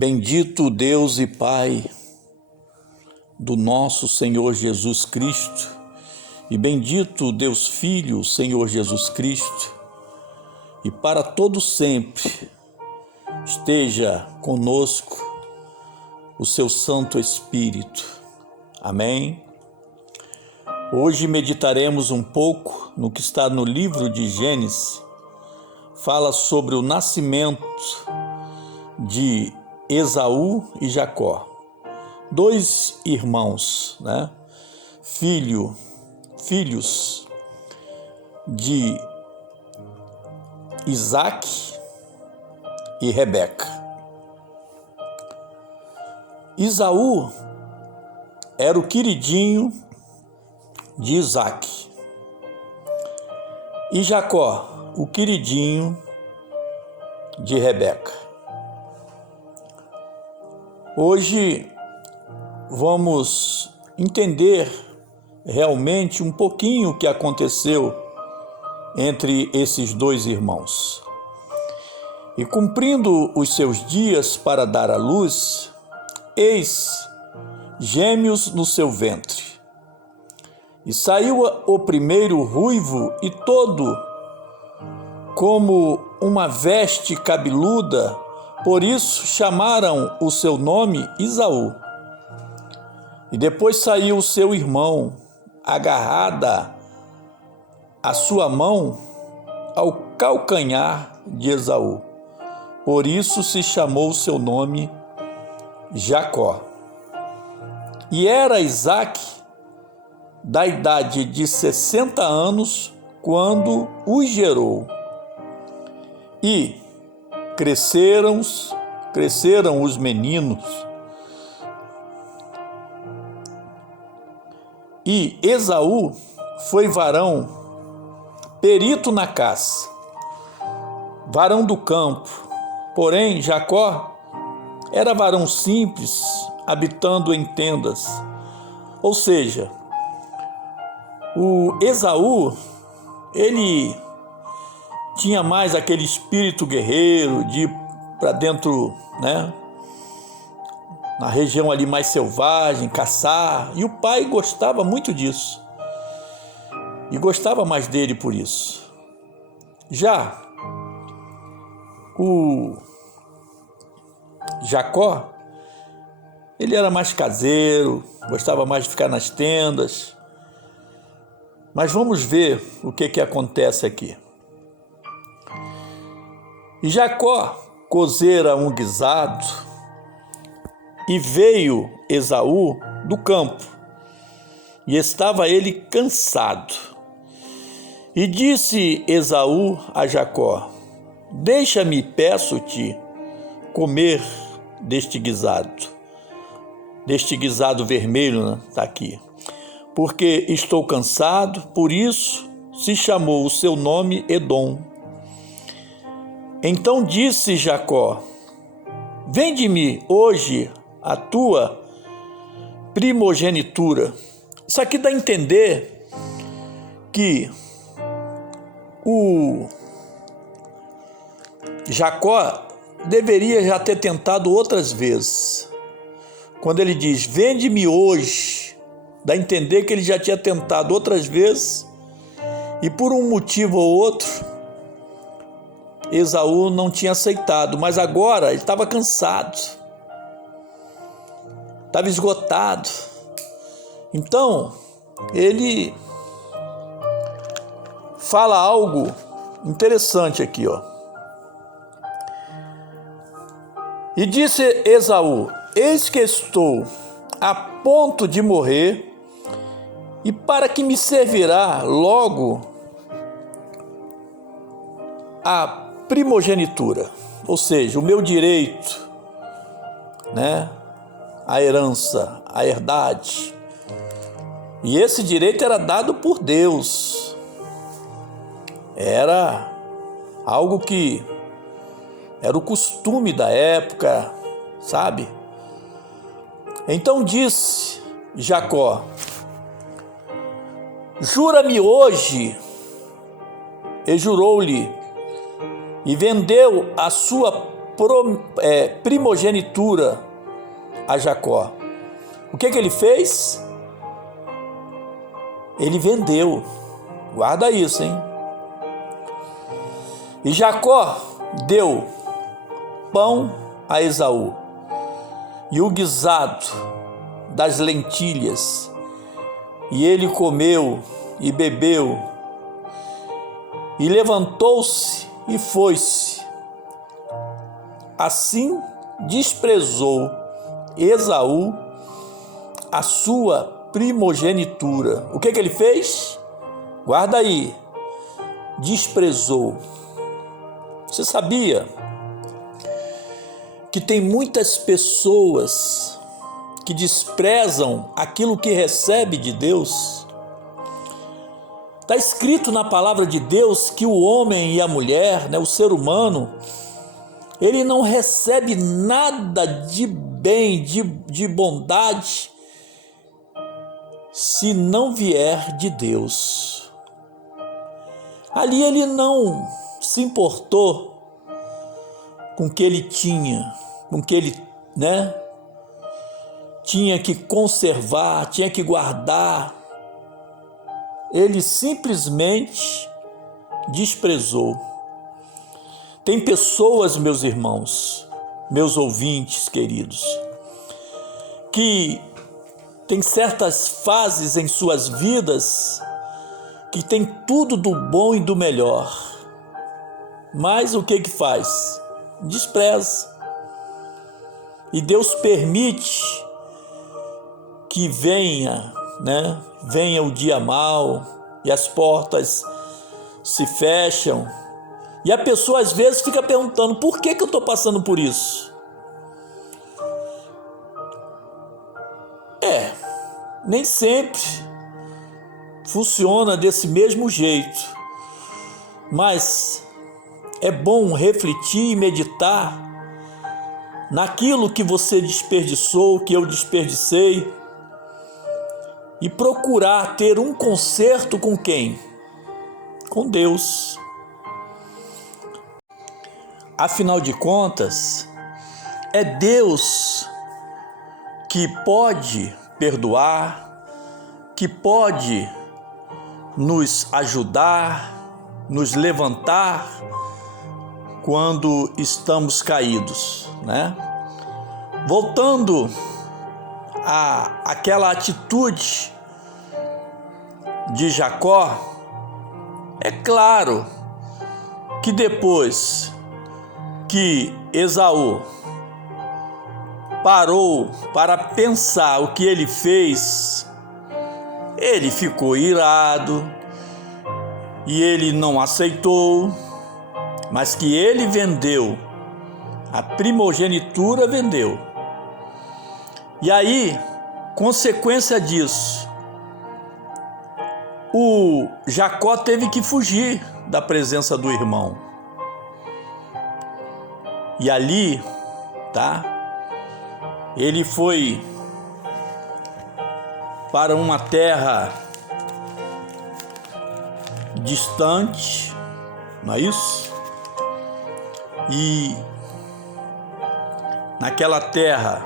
Bendito Deus e Pai do nosso Senhor Jesus Cristo, e bendito Deus Filho, Senhor Jesus Cristo, e para todo sempre esteja conosco o seu Santo Espírito. Amém? Hoje meditaremos um pouco no que está no livro de Gênesis. Fala sobre o nascimento de Esaú e Jacó, dois irmãos, filhos de Isaac e Rebeca. Esaú era o queridinho de Isaac e Jacó, o queridinho de Rebeca. Hoje vamos entender realmente um pouquinho o que aconteceu entre esses dois irmãos. E cumprindo os seus dias para dar à luz, eis gêmeos no seu ventre. E saiu o primeiro ruivo e todo como uma veste cabeluda, por isso chamaram o seu nome Esaú. E depois saiu o seu irmão, agarrada a sua mão ao calcanhar de Esaú. Por isso se chamou o seu nome Jacó. E era Isaac da idade de 60 anos quando os gerou. E cresceram os meninos. E Esaú foi varão, perito na caça, varão do campo. Porém, Jacó era varão simples, habitando em tendas. Ou seja, o Esaú, ele tinha mais aquele espírito guerreiro de ir para dentro, na região ali mais selvagem, caçar. E o pai gostava muito disso. E gostava mais dele por isso. Já o Jacó, ele era mais caseiro, gostava mais de ficar nas tendas. Mas vamos ver o que acontece aqui. E Jacó cozera um guisado, e veio Esaú do campo, e estava ele cansado. E disse Esaú a Jacó: deixa-me, peço-te, comer deste guisado vermelho, está aqui, porque estou cansado. Por isso se chamou o seu nome Edom. Então disse Jacó: vende-me hoje a tua primogenitura. Isso aqui dá a entender que o Jacó deveria já ter tentado outras vezes. Quando ele diz, vende-me hoje, dá a entender que ele já tinha tentado outras vezes e por um motivo ou outro, Esaú não tinha aceitado, mas agora ele estava cansado, estava esgotado. Então, ele fala algo interessante aqui, E disse Esaú: eis que estou a ponto de morrer, e para que me servirá logo a primogenitura, ou seja, o meu direito, a herança, a herdade. E esse direito era dado por Deus. Era algo que era o costume da época, sabe? Então disse Jacó: jura-me hoje. E jurou-lhe, e vendeu a sua primogenitura a Jacó. O que ele fez? Ele vendeu. Guarda isso, hein? E Jacó deu pão a Esaú e o guisado das lentilhas, e ele comeu e bebeu, e levantou-se e foi-se. Assim desprezou Esaú a sua primogenitura. O que ele fez? Guarda aí. Desprezou. Você sabia que tem muitas pessoas que desprezam aquilo que recebe de Deus? Está escrito na palavra de Deus que o homem e a mulher, o ser humano, ele não recebe nada de bem, de bondade, se não vier de Deus. Ali ele não se importou com o que ele tinha, com o que ele, tinha que conservar, tinha que guardar. Ele simplesmente desprezou. Tem pessoas, meus irmãos, meus ouvintes queridos, que tem certas fases em suas vidas que tem tudo do bom e do melhor, mas o que faz? Despreza. E Deus permite que venha o dia mau e as portas se fecham, e a pessoa às vezes fica perguntando: por que eu estou passando por isso? Nem sempre funciona desse mesmo jeito, mas é bom refletir e meditar naquilo que você desperdiçou, que eu desperdicei, e procurar ter um conserto com quem? Com Deus. Afinal de contas, é Deus que pode perdoar, que pode nos ajudar, nos levantar quando estamos caídos, Voltando àquela atitude de Jacó, é claro que depois que Esaú parou para pensar o que ele fez, ele ficou irado e ele não aceitou, mas que ele vendeu, a primogenitura vendeu. E aí, consequência disso, o Jacó teve que fugir da presença do irmão. E ali, ele foi para uma terra distante, não é isso? E naquela terra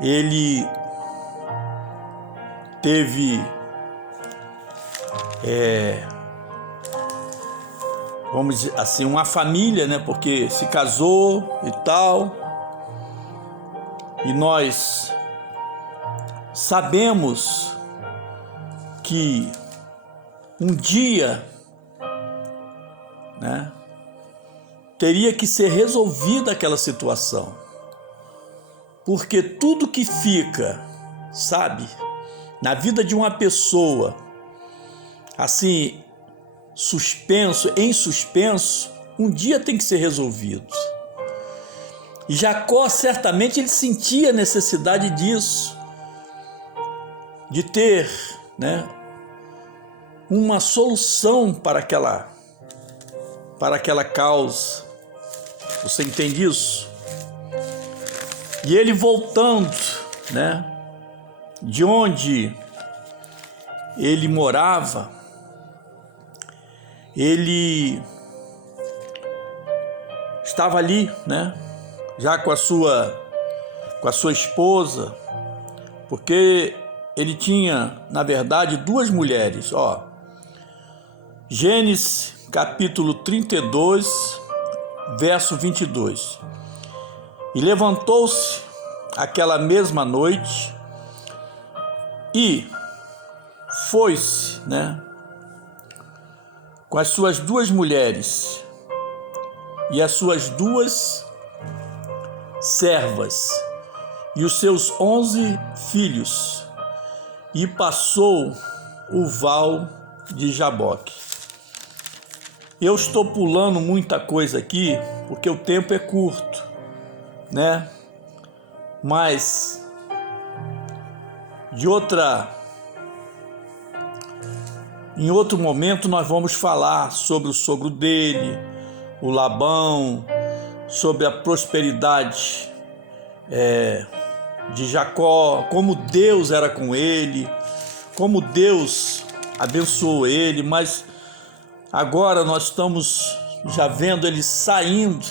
ele teve vamos dizer assim, uma família, porque se casou e tal. E nós sabemos que um dia, teria que ser resolvida aquela situação. Porque tudo que fica, na vida de uma pessoa, assim, em suspenso, um dia tem que ser resolvido. E Jacó, certamente, ele sentia a necessidade disso, de ter, uma solução para aquela causa. Você entende isso? E ele voltando, de onde ele morava, ele estava ali, né, já com a sua esposa, porque ele tinha, na verdade, duas mulheres, ó. Gênesis capítulo 32, verso 22. E levantou-se aquela mesma noite e foi-se, né, com as suas duas mulheres e as suas duas servas e os seus 11 filhos, e passou o val de Jaboque. Eu estou pulando muita coisa aqui, porque o tempo é curto, né? Mas em outro momento nós vamos falar sobre o sogro dele, o Labão, sobre a prosperidade de Jacó, como Deus era com ele, como Deus abençoou ele, mas agora nós estamos já vendo ele saindo,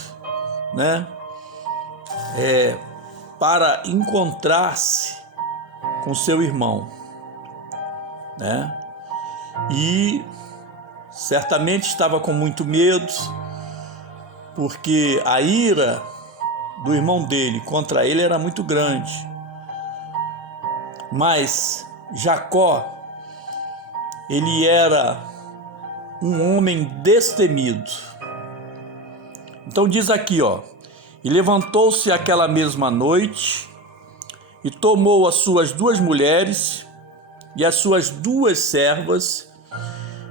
né, para encontrar-se com seu irmão, né, e certamente estava com muito medo, porque a ira do irmão dele contra ele era muito grande. Mas Jacó, ele era um homem destemido. Então diz aqui, ó: e levantou-se aquela mesma noite e tomou as suas duas mulheres e as suas duas servas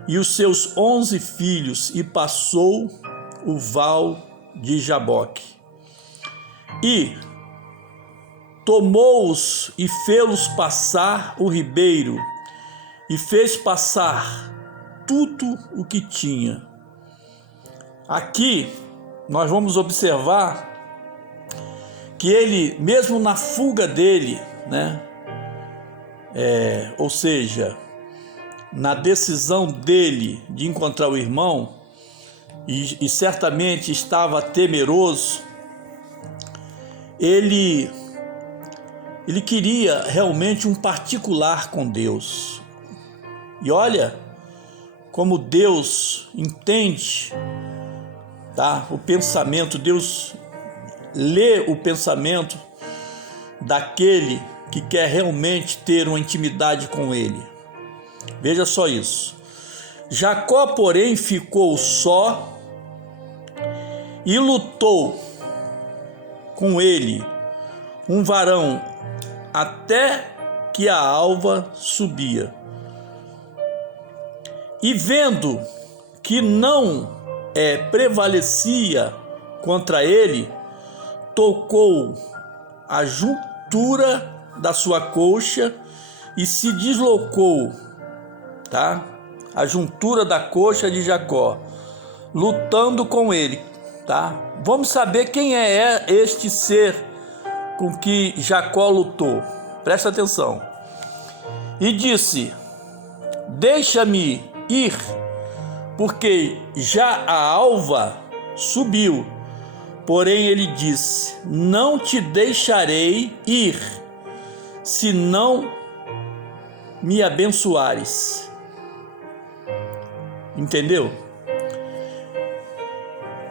e os seus 11 filhos e passou o val de Jaboque. E tomou-os e fê-los passar o ribeiro e fez passar tudo o que tinha. Aqui nós vamos observar que ele, mesmo na fuga dele, né, ou seja, na decisão dele de encontrar o irmão, e certamente estava temeroso, ele queria realmente um particular com Deus. E olha como Deus entende, tá? O pensamento, Deus lê o pensamento daquele que quer realmente ter uma intimidade com ele. Veja só isso. Jacó, porém, ficou só e lutou com ele um varão até que a alva subia. E vendo que não prevalecia contra ele, tocou a juntura da sua coxa e se deslocou, tá? A juntura da coxa de Jacó, lutando com ele, tá? Vamos saber quem é este ser com que Jacó lutou. Presta atenção. E disse: deixa-me ir, porque já a alva subiu. Porém ele disse: não te deixarei ir, se não me abençoares. Entendeu?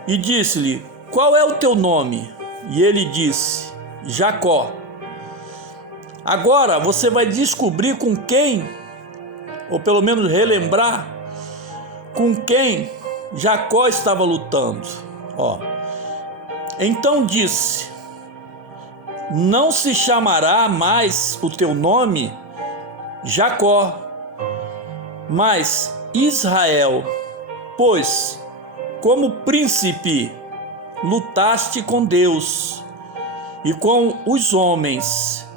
E disse-lhe: qual é o teu nome? E ele disse: Jacó. Agora você vai descobrir com quem, ou pelo menos relembrar com quem Jacó estava lutando. Ó. Então disse: não se chamará mais o teu nome Jacó, mas Israel, pois como príncipe lutaste com Deus e com os homens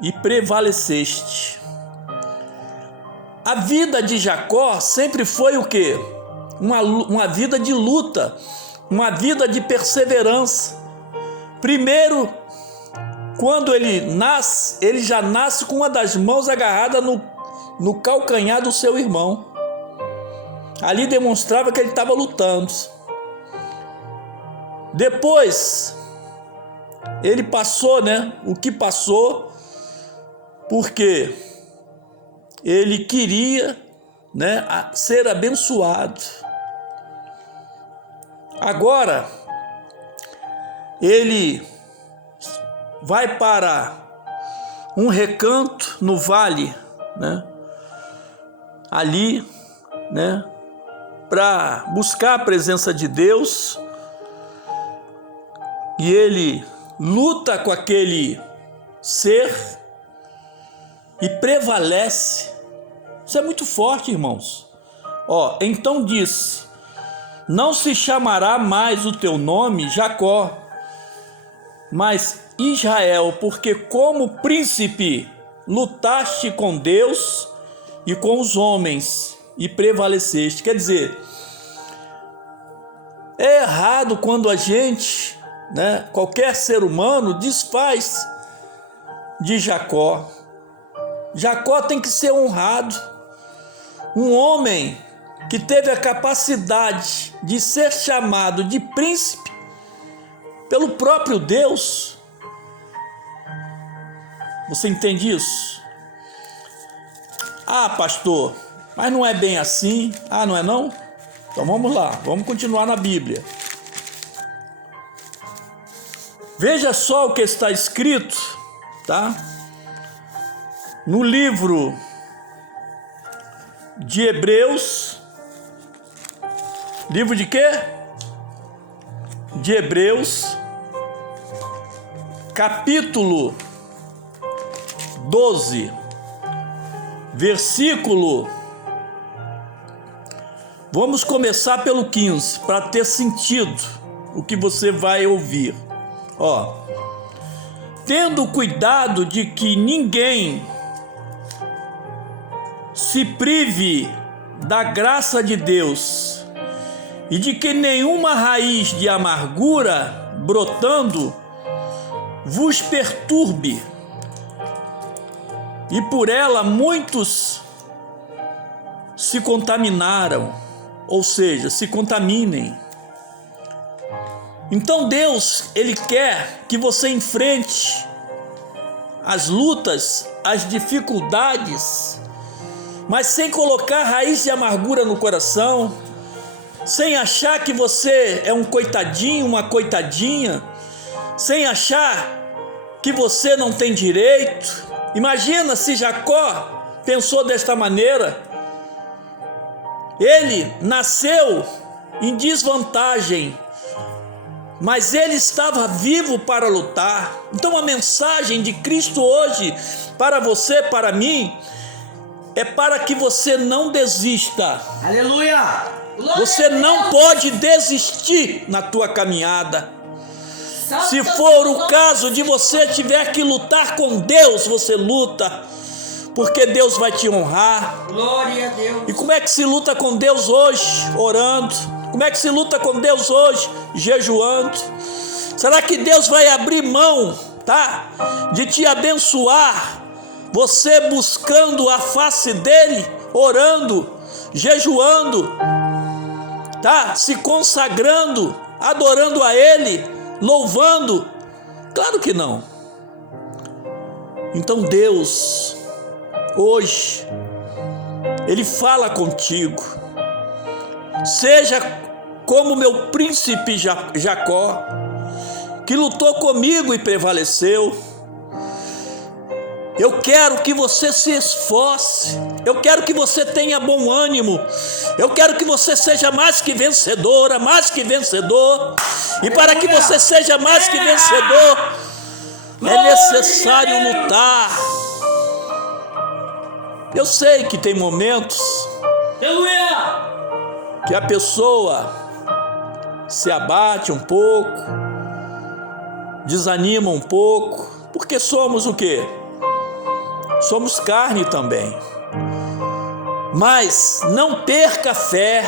e prevaleceste. A vida de Jacó sempre foi o quê? Uma vida de luta, uma vida de perseverança. Primeiro, quando ele nasce, ele já nasce com uma das mãos agarrada no calcanhar do seu irmão. Ali demonstrava que ele estava lutando. Depois, ele passou, o que passou, porque ele queria, ser abençoado. Agora, ele vai para um recanto no vale, ali, para buscar a presença de Deus, e ele luta com aquele ser e prevalece. Isso é muito forte, irmãos. Então disse: não se chamará mais o teu nome Jacó, mas Israel, porque como príncipe lutaste com Deus e com os homens e prevaleceste. Quer dizer, é errado quando a gente, qualquer ser humano, desfaz de Jacó. Jacó tem que ser honrado. Um homem que teve a capacidade de ser chamado de príncipe pelo próprio Deus. Você entende isso? Ah, pastor, mas não é bem assim. Ah, não é não? Então vamos lá, vamos continuar na Bíblia. Veja só o que está escrito, tá? No livro de Hebreus. Livro de quê? De Hebreus, capítulo 12, versículo. Vamos começar pelo 15, para ter sentido o que você vai ouvir. Tendo cuidado de que ninguém se prive da graça de Deus, e de que nenhuma raiz de amargura brotando vos perturbe, e por ela muitos se contaminaram, ou seja, se contaminem. Então Deus, Ele quer que você enfrente as lutas, as dificuldades, mas sem colocar raiz de amargura no coração, sem achar que você é um coitadinho, uma coitadinha, sem achar que você não tem direito. Imagina se Jacó pensou desta maneira. Ele nasceu em desvantagem, mas ele estava vivo para lutar. Então a mensagem de Cristo hoje para você, para mim, é para que você não desista. Aleluia! Você não pode desistir na tua caminhada. Se for o caso de você tiver que lutar com Deus, você luta, porque Deus vai te honrar. Glória a Deus. E como é que se luta com Deus hoje? Orando. Como é que se luta com Deus hoje? Jejuando. Será que Deus vai abrir mão, de te abençoar? Você buscando a face dele, orando, jejuando, se consagrando, adorando a ele, louvando? Claro que não. Então Deus, hoje, Ele fala contigo. Seja como meu príncipe Jacó, que lutou comigo e prevaleceu. Eu quero que você se esforce, eu quero que você tenha bom ânimo, eu quero que você seja mais que vencedora, mais que vencedor. E para que você seja mais que vencedor, é necessário lutar. Eu sei que tem momentos que a pessoa se abate um pouco, desanima um pouco, porque somos o quê? Somos carne também. Mas não perca a fé,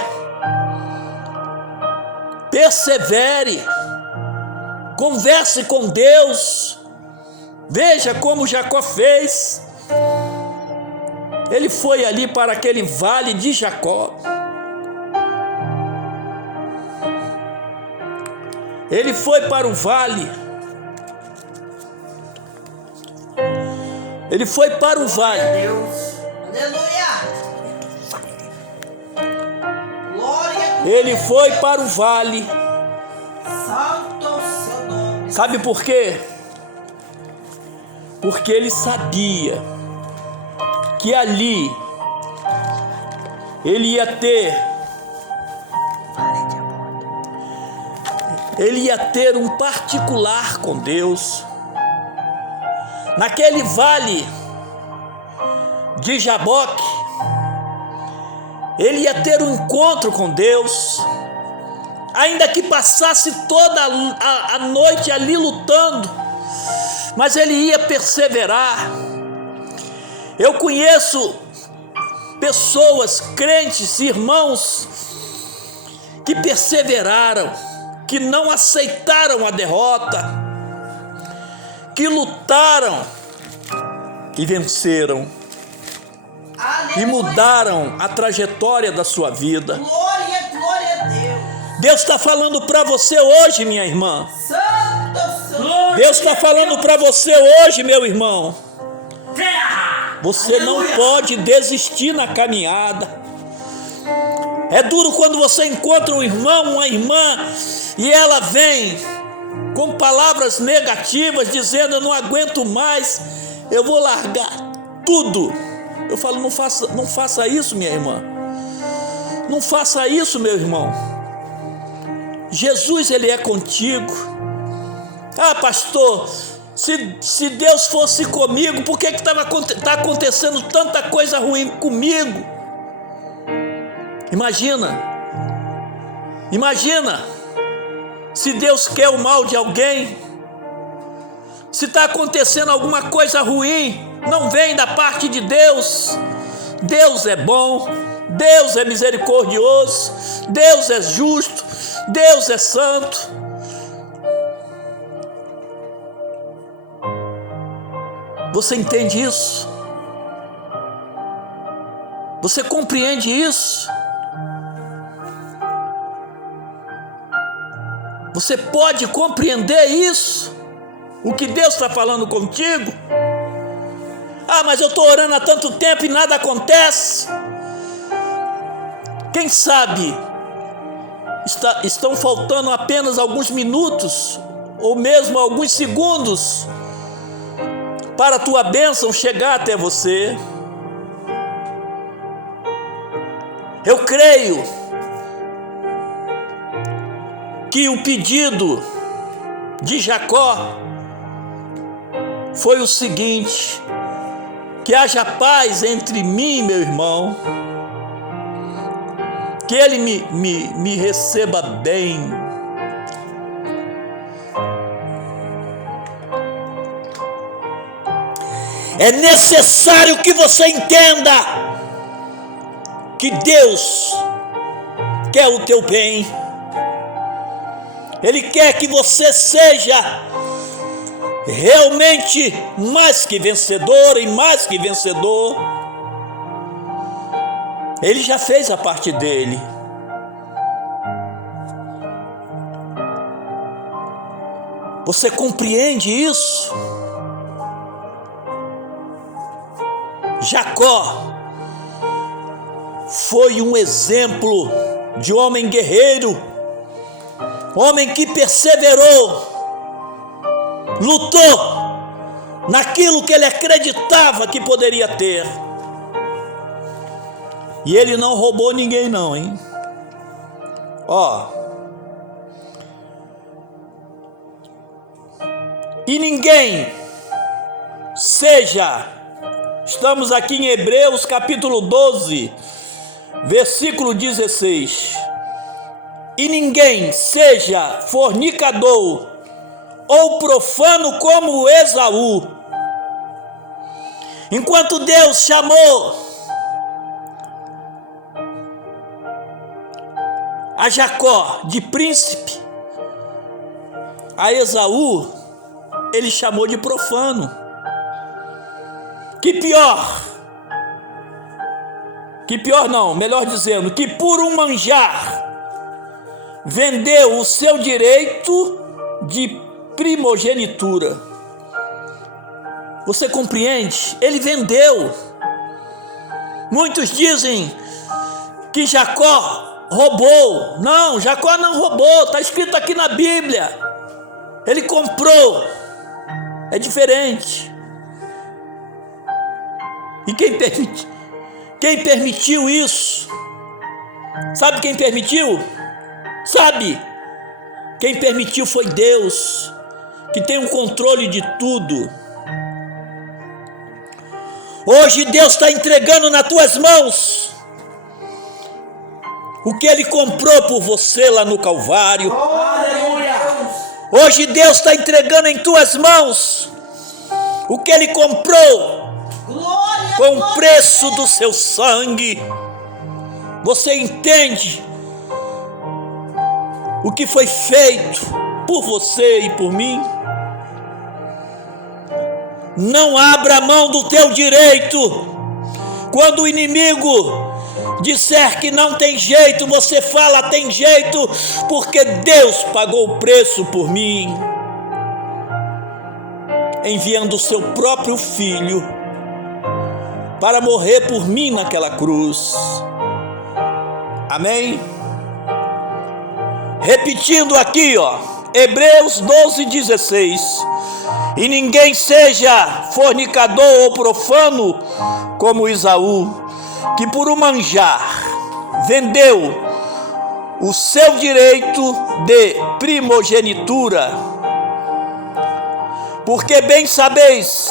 persevere, converse com Deus. Veja como Jacó fez. Ele foi ali para aquele vale de Jacó. Ele foi para o vale. Ele foi para o vale. Deus. Aleluia. Glória. Ele foi para o vale. Santo o seu nome. Sabe por quê? Porque ele sabia que ali ele ia ter um particular com Deus. Naquele vale de Jaboque, ele ia ter um encontro com Deus, ainda que passasse toda a noite ali lutando, mas ele ia perseverar. Eu conheço pessoas, crentes, irmãos, que perseveraram, que não aceitaram a derrota, que lutaram e venceram, e mudaram a trajetória da sua vida. Glória, glória a Deus. Deus está falando para você hoje, minha irmã. Santo o seu nome. Deus está falando para você hoje, meu irmão. Você não pode desistir na caminhada. É duro quando você encontra um irmão, uma irmã, e ela vem com palavras negativas, dizendo: eu não aguento mais, eu vou largar tudo. Eu falo: não faça isso, minha irmã. Não faça isso, meu irmão. Jesus, ele é contigo. Ah, pastor, se Deus fosse comigo, por que está acontecendo tanta coisa ruim comigo? Imagina, se Deus quer o mal de alguém, se está acontecendo alguma coisa ruim, não vem da parte de Deus. Deus é bom, Deus é misericordioso, Deus é justo, Deus é santo. Você entende isso? Você compreende isso? Você pode compreender isso? O que Deus está falando contigo? Ah, mas eu estou orando há tanto tempo e nada acontece. Quem sabe estão faltando apenas alguns minutos, ou mesmo alguns segundos, para a tua bênção chegar até você. Eu creio que o pedido de Jacó foi o seguinte: que haja paz entre mim e meu irmão, que ele me receba bem. É necessário que você entenda que Deus quer o teu bem. Ele quer que você seja realmente mais que vencedor e mais que vencedor. Ele já fez a parte dele. Você compreende isso? Jacó foi um exemplo de homem guerreiro, homem que perseverou, lutou naquilo que ele acreditava que poderia ter. E ele não roubou ninguém não, hein? E ninguém seja, estamos aqui em Hebreus capítulo 12, versículo 16. E ninguém seja fornicador ou profano como Esaú. Enquanto Deus chamou a Jacó de príncipe, a Esaú ele chamou de profano. Que pior não, melhor dizendo, que por um manjar vendeu o seu direito de primogenitura. Você compreende? Ele vendeu. Muitos dizem que Jacó roubou. Não, Jacó não roubou, está escrito aqui na Bíblia. Ele comprou. É diferente. E quem permitiu isso? Sabe quem permitiu? Sabe? Quem permitiu foi Deus, que tem o controle de tudo. Hoje Deus está entregando nas tuas mãos o que Ele comprou por você lá no Calvário. Aleluia. Hoje Deus está entregando em tuas mãos o que Ele comprou Glória. com o preço do seu sangue. Você entende o que foi feito por você e por mim? Não abra mão do teu direito. Quando o inimigo disser que não tem jeito, você fala: tem jeito, porque Deus pagou o preço por mim, enviando o seu próprio filho para morrer por mim naquela cruz. Amém? Repetindo aqui, Hebreus 12:16. E ninguém seja fornicador ou profano como Esaú, que por um manjar vendeu o seu direito de primogenitura. Porque bem sabeis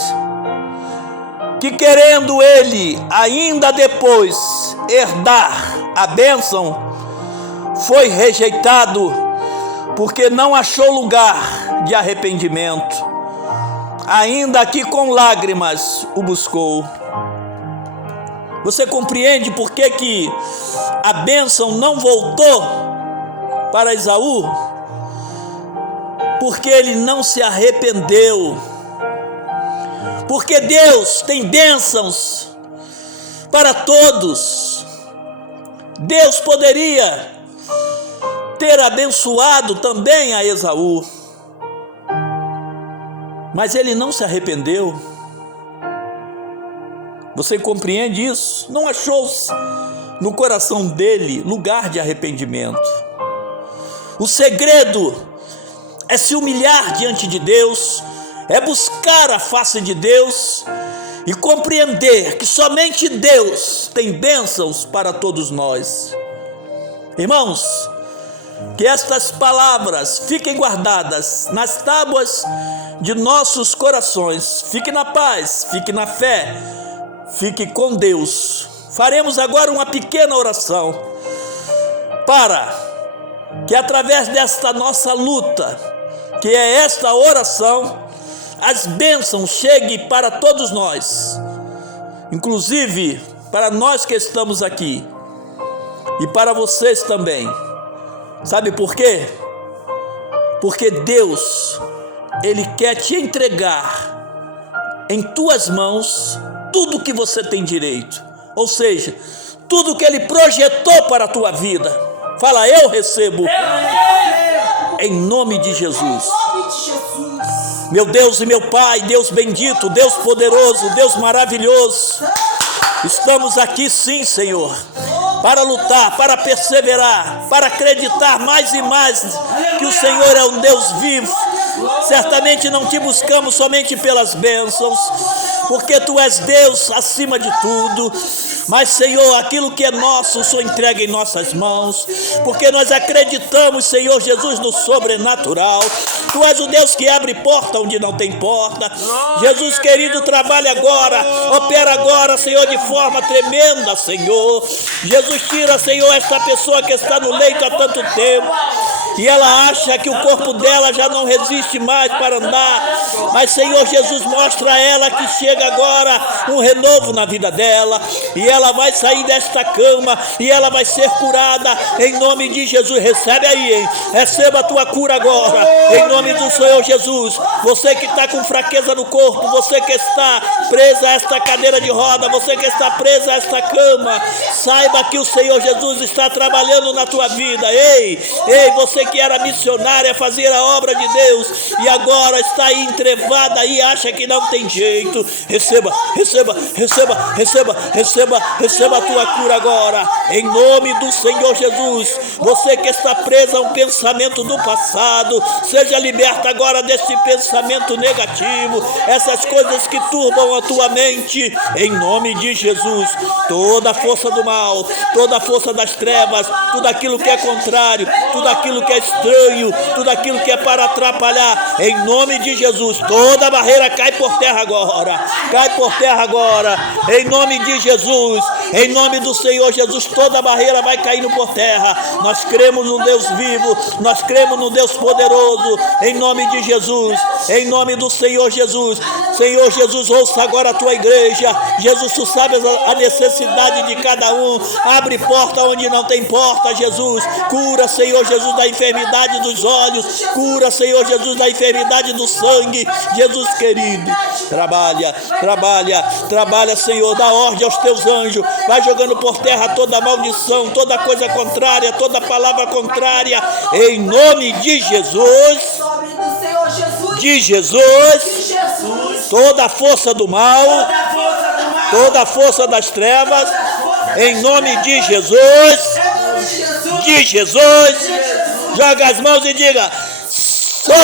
que, querendo ele ainda depois herdar a bênção, foi rejeitado, porque não achou lugar de arrependimento, ainda que com lágrimas o buscou. Você compreende por que a bênção não voltou para Esaú? Porque ele não se arrependeu. Porque Deus tem bênçãos para todos. Deus poderia ter abençoado também a Esaú, mas ele não se arrependeu. Você compreende isso? Não achou no coração dele lugar de arrependimento. O segredo é se humilhar diante de Deus, é buscar a face de Deus e compreender que somente Deus tem bênçãos para todos nós. Irmãos, que estas palavras fiquem guardadas nas tábuas de nossos corações. Fique na paz, fique na fé, fique com Deus. Faremos agora uma pequena oração para que, através desta nossa luta, que é esta oração, as bênçãos cheguem para todos nós, inclusive para nós que estamos aqui e para vocês também. Sabe por quê? Porque Deus, Ele quer te entregar em tuas mãos tudo que você tem direito, ou seja, tudo que Ele projetou para a tua vida. Fala: eu recebo, em nome de Jesus. Em nome de Jesus. Meu Deus e meu Pai, Deus bendito, Deus poderoso, Deus maravilhoso, estamos aqui sim, Senhor, para lutar, para perseverar, para acreditar mais e mais que o Senhor é um Deus vivo. Certamente não te buscamos somente pelas bênçãos, porque Tu és Deus acima de tudo, mas, Senhor, aquilo que é nosso, o Senhor entrega em nossas mãos, porque nós acreditamos, Senhor Jesus, no sobrenatural. Tu és o Deus que abre porta onde não tem porta. Jesus querido, trabalha agora, opera agora, Senhor, de forma tremenda, Senhor. Jesus, tira, Senhor, esta pessoa que está no leito há tanto tempo, e ela acha que o corpo dela já não resiste mais para andar. Mas, Senhor Jesus, mostra a ela que chega agora um renovo na vida dela, e ela vai sair desta cama, e ela vai ser curada, em nome de Jesus. Recebe aí, hein? Receba a tua cura agora, em nome do Senhor Jesus. Você que está com fraqueza no corpo, você que está presa a esta cadeira de roda, você que está presa a esta cama, saiba que o Senhor Jesus está trabalhando na tua vida. Ei, você que era missionária, fazia a obra de Deus, e agora está aí entrevada e acha que não tem jeito. Receba a tua cura agora, em nome do Senhor Jesus. Você que está presa a um pensamento do passado, seja liberta agora desse pensamento negativo, essas coisas que turbam a tua mente, em nome de Jesus. Toda a força do mal, toda a força das trevas, tudo aquilo que é contrário, tudo aquilo que é estranho, tudo aquilo que é para atrapalhar, em nome de Jesus, toda a barreira cai por terra agora, em nome de Jesus, em nome do Senhor Jesus, toda a barreira vai caindo por terra. Nós cremos no Deus vivo, nós cremos no Deus poderoso, em nome de Jesus, em nome do Senhor Jesus. Senhor Jesus, ouça agora a tua igreja. Jesus, tu sabes a necessidade de cada um. Abre porta onde não tem porta, Jesus. Cura, Senhor Jesus, da enfermidade dos olhos, cura, Senhor Jesus, da enfermidade do sangue. Jesus querido, trabalha, Senhor, dá ordem aos teus anjos, vai jogando por terra toda maldição, toda coisa contrária, toda palavra contrária, em nome de Jesus, toda a força do mal, toda a força das trevas, em nome de Jesus, joga as mãos e diga: sou,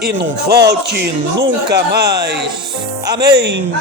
e não volte nunca mais. Amém.